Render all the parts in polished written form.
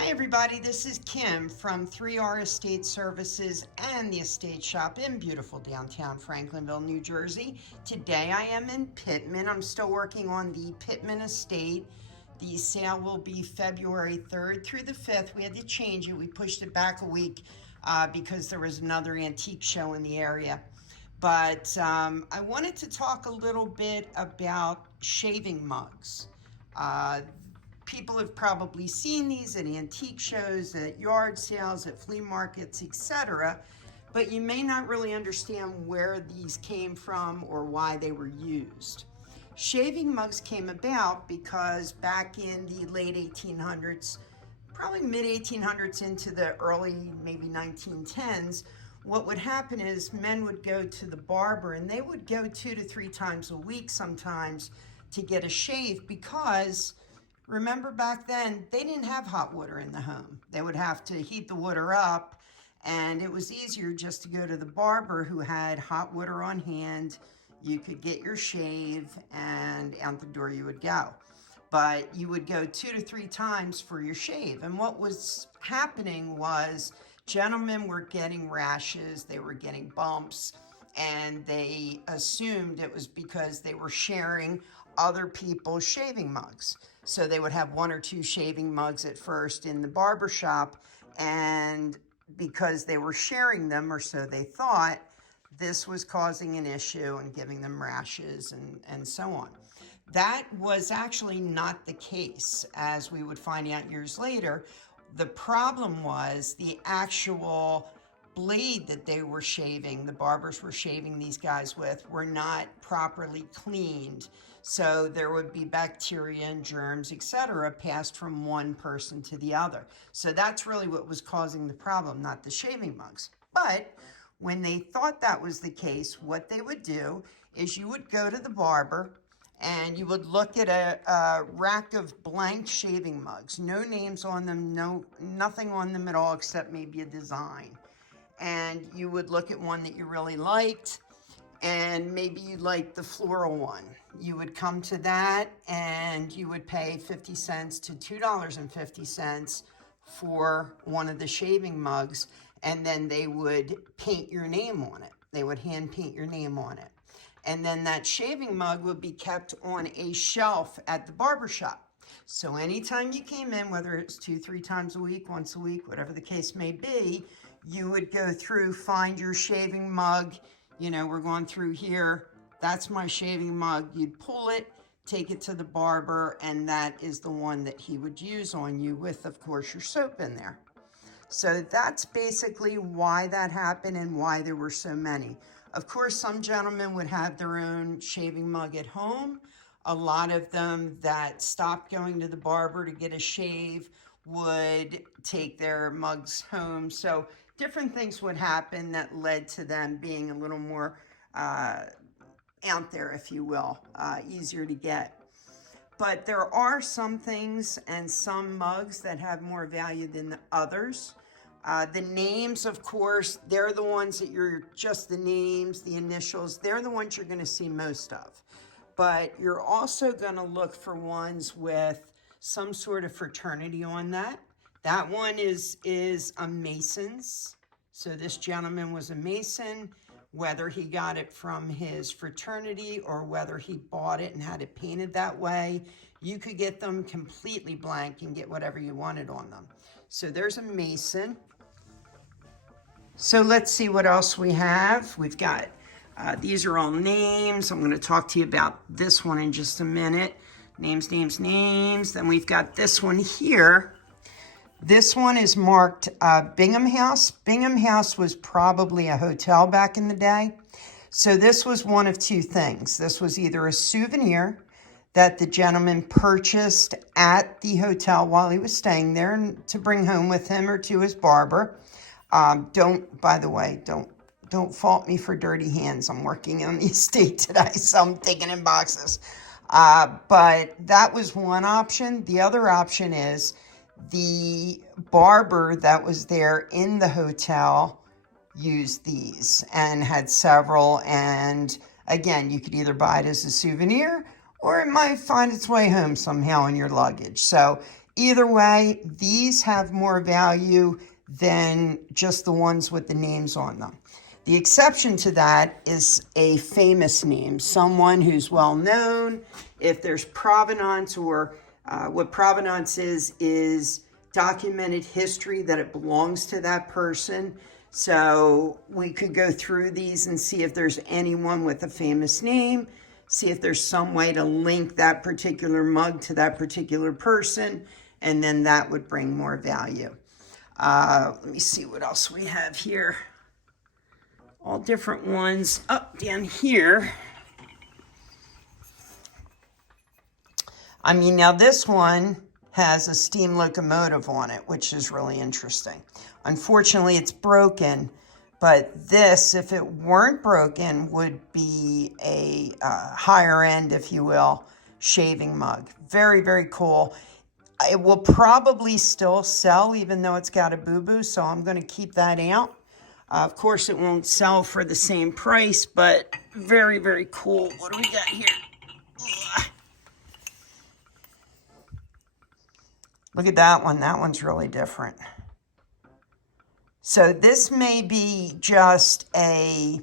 Hi everybody, this is Kim from 3R Estate Services and the Estate Shop in beautiful downtown Franklinville, New Jersey. Today I am in Pitman. I'm still working on the Pitman estate. The sale will be February 3rd through the 5th. We had to change it. We pushed it back a week because there was another antique show in the area. But I wanted to talk a little bit about shaving mugs. People have probably seen these at antique shows, at yard sales, at flea markets, etc. But you may not really understand where these came from or why they were used. Shaving mugs came about because back in the late 1800s, probably mid 1800s into the early maybe 1910s, what would happen is men would go to the barber and they would go 2 to 3 times a week sometimes to get a shave because remember back then, they didn't have hot water in the home. They would have to heat the water up, and it was easier just to go to the barber who had hot water on hand. You could get your shave, and out the door you would go. But you would go 2 to 3 times for your shave. And what was happening was gentlemen were getting rashes, they were getting bumps, and they assumed it was because they were sharing other people's shaving mugs. So they would have 1 or 2 shaving mugs at first in the barbershop, and because they were sharing them, or so they thought, this was causing an issue and giving them rashes and so on. That was actually not the case, as we would find out years later. The problem was the actual blade that they were shaving, the barbers were shaving these guys with, were not properly cleaned. So there would be bacteria and germs, etc., passed from one person to the other. So that's really what was causing the problem, not the shaving mugs. But when they thought that was the case, what they would do is you would go to the barber and you would look at a rack of blank shaving mugs, no names on them, nothing on them at all except maybe a design. And you would look at one that you really liked, and maybe you liked the floral one. You would come to that and you would pay 50 cents to $2.50 for one of the shaving mugs, and then they would paint your name on it. They would hand paint your name on it. And then that shaving mug would be kept on a shelf at the barbershop. So anytime you came in, whether it's 2, 3 times a week, once a week, whatever the case may be, you would go through, find your shaving mug. You know, we're going through here. That's my shaving mug. You'd pull it, take it to the barber, and that is the one that he would use on you with, of course, your soap in there. So that's basically why that happened and why there were so many. Of course, some gentlemen would have their own shaving mug at home. A lot of them that stopped going to the barber to get a shave would take their mugs home. So different things would happen that led to them being a little more out there, if you will, easier to get. But there are some things and some mugs that have more value than the others. The names, of course, they're the ones that you're just the names, the initials, they're the ones you're going to see most of. But you're also going to look for ones with some sort of fraternity on that. That one is a Mason's. So this gentleman was a Mason. Whether he got it from his fraternity or whether he bought it and had it painted that way, you could get them completely blank and get whatever you wanted on them. So there's a Mason. So let's see what else we have. We've got, these are all names. I'm going to talk to you about this one in just a minute. Names, names, names. Then we've got this one here. This one is marked Bingham House. Bingham House was probably a hotel back in the day. So this was one of 2 things. This was either a souvenir that the gentleman purchased at the hotel while he was staying there and to bring home with him or to his barber. By the way, don't fault me for dirty hands. I'm working on the estate today, so I'm taking in boxes. But that was one option. The other option is the barber that was there in the hotel used these and had several. And again, you could either buy it as a souvenir or it might find its way home somehow in your luggage. So either way, these have more value than just the ones with the names on them. The exception to that is a famous name, someone who's well known. If there's provenance, or what provenance is documented history that it belongs to that person. So we could go through these and see if there's anyone with a famous name, see if there's some way to link that particular mug to that particular person, and then that would bring more value. Let me see what else we have here. All different ones up down here. I mean, now this one has a steam locomotive on it, which is really interesting. Unfortunately, it's broken, but this, if it weren't broken, would be a higher end, if you will, shaving mug. Very, very cool. It will probably still sell, even though it's got a boo-boo, so I'm going to keep that out. Of course, it won't sell for the same price, but very, very cool. What do we got here? Ugh. Look at that one. That one's really different. So this may be just a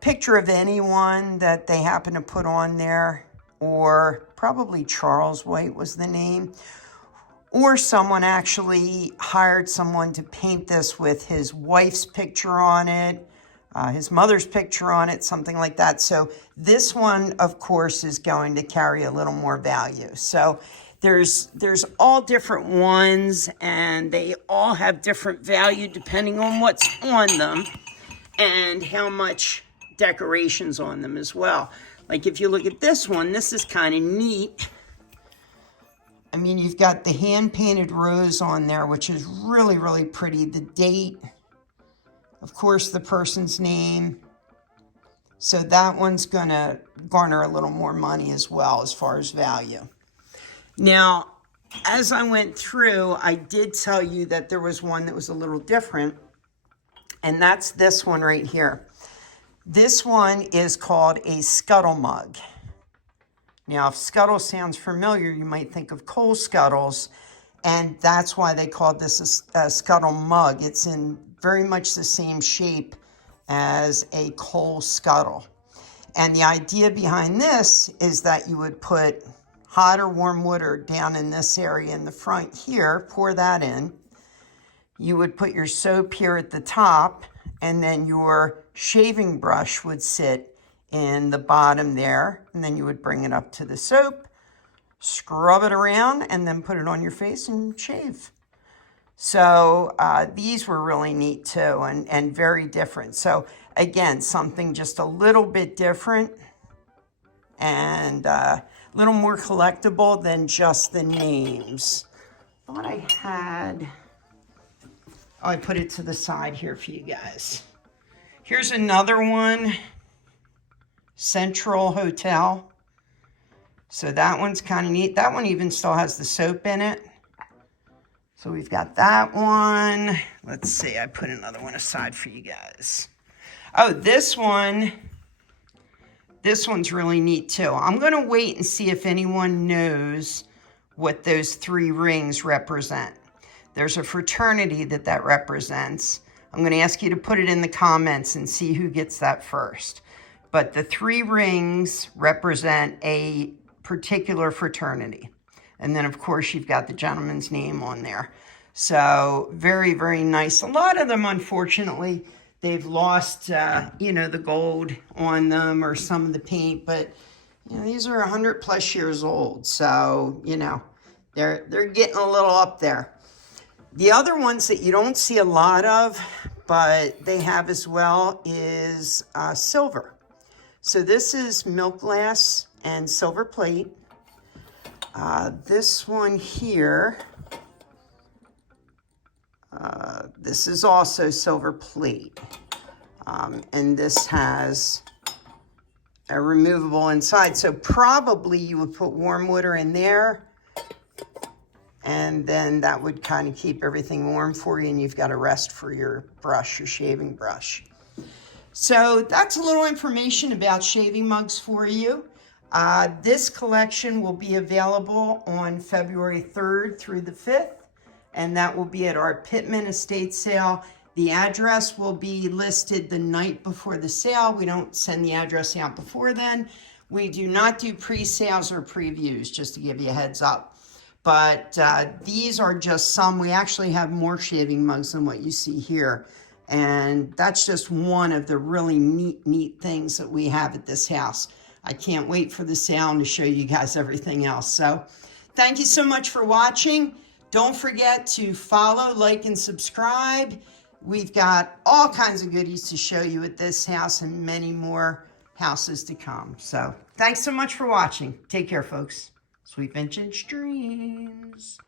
picture of anyone that they happen to put on there, or probably Charles White was the name, or someone actually hired someone to paint this with his wife's picture on it, his mother's picture on it, something like that. So this one, of course, is going to carry a little more value. So there's all different ones, and they all have different value depending on what's on them and how much decoration's on them as well. Like if you look at this one, this is kind of neat. I mean, you've got the hand-painted rose on there, which is really, really pretty. The date, of course, the person's name. So that one's going to garner a little more money as well as far as value. Now, as I went through, I did tell you that there was one that was a little different, and that's this one right here. This one is called a scuttle mug. Now, if scuttle sounds familiar, you might think of coal scuttles, and that's why they called this a scuttle mug. It's in very much the same shape as a coal scuttle. And the idea behind this is that you would put hot or warm water down in this area in the front here, pour that in. You would put your soap here at the top, and then your shaving brush would sit in the bottom there, and then you would bring it up to the soap, scrub it around, and then put it on your face and shave. So these were really neat too, and very different. So again, something just a little bit different and a little more collectible than just the names. Thought I had, I put it to the side here for you guys. Here's another one. Central Hotel. So that one's kind of neat. That one even still has the soap in it. So we've got that one. Let's see, I put another one aside for you guys. Oh, this one's really neat too. I'm going to wait and see if anyone knows what those 3 rings represent. There's a fraternity that represents. I'm going to ask you to put it in the comments and see who gets that first. But the 3 rings represent a particular fraternity. And then, of course, you've got the gentleman's name on there. So very, very nice. A lot of them, unfortunately, they've lost, the gold on them or some of the paint. But, these are 100+ years old. So, they're getting a little up there. The other ones that you don't see a lot of, but they have as well, is silver. So this is milk glass and silver plate. This one here, this is also silver plate. And this has a removable inside. So probably you would put warm water in there, and then that would kind of keep everything warm for you, and you've got a rest for your brush, your shaving brush. So that's a little information about shaving mugs for you. This collection will be available on February 3rd through the 5th, and that will be at our Pitman estate sale. The address will be listed the night before the sale. We don't send the address out before then. We do not do pre-sales or previews, just to give you a heads up. But these are just some. We actually have more shaving mugs than what you see here. And that's just one of the really neat things that we have at this house. I can't wait for the sale and to show you guys everything else. So thank you so much for watching. Don't forget to follow, like, and subscribe. We've got all kinds of goodies to show you at this house and many more houses to come. So thanks so much for watching. Take care, folks. Sweet vintage dreams.